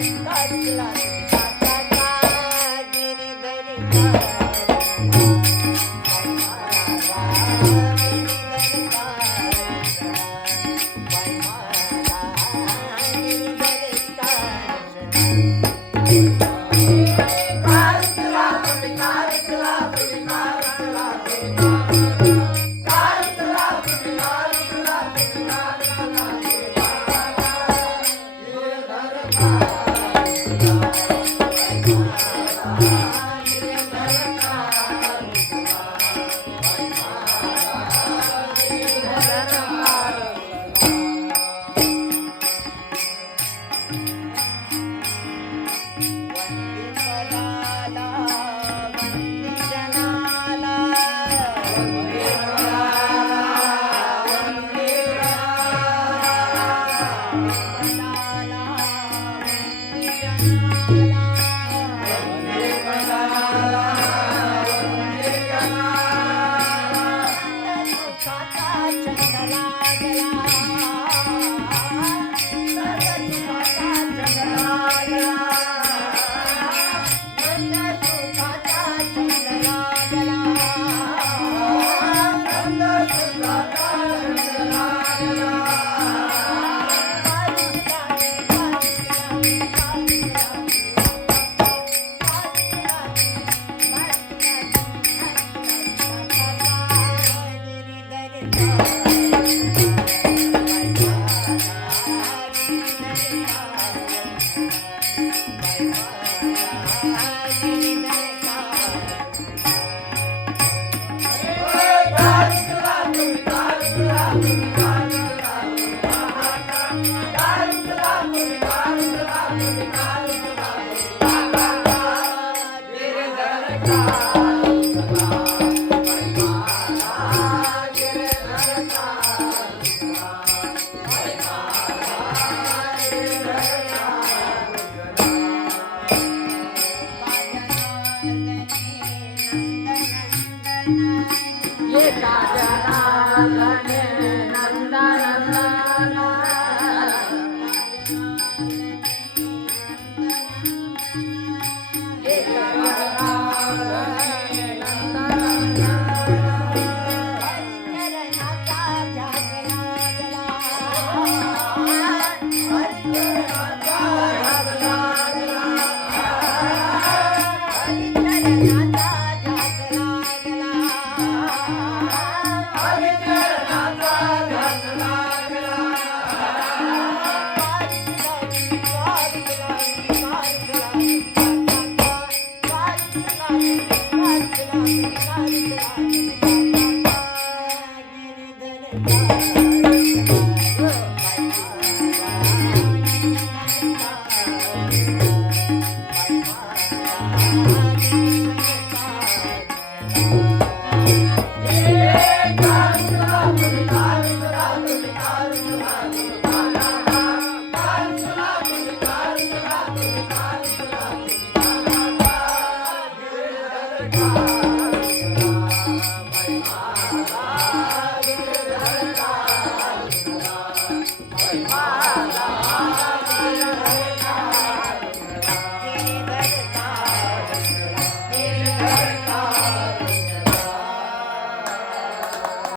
Tak ada. God. Nanda Nanda 哎。看一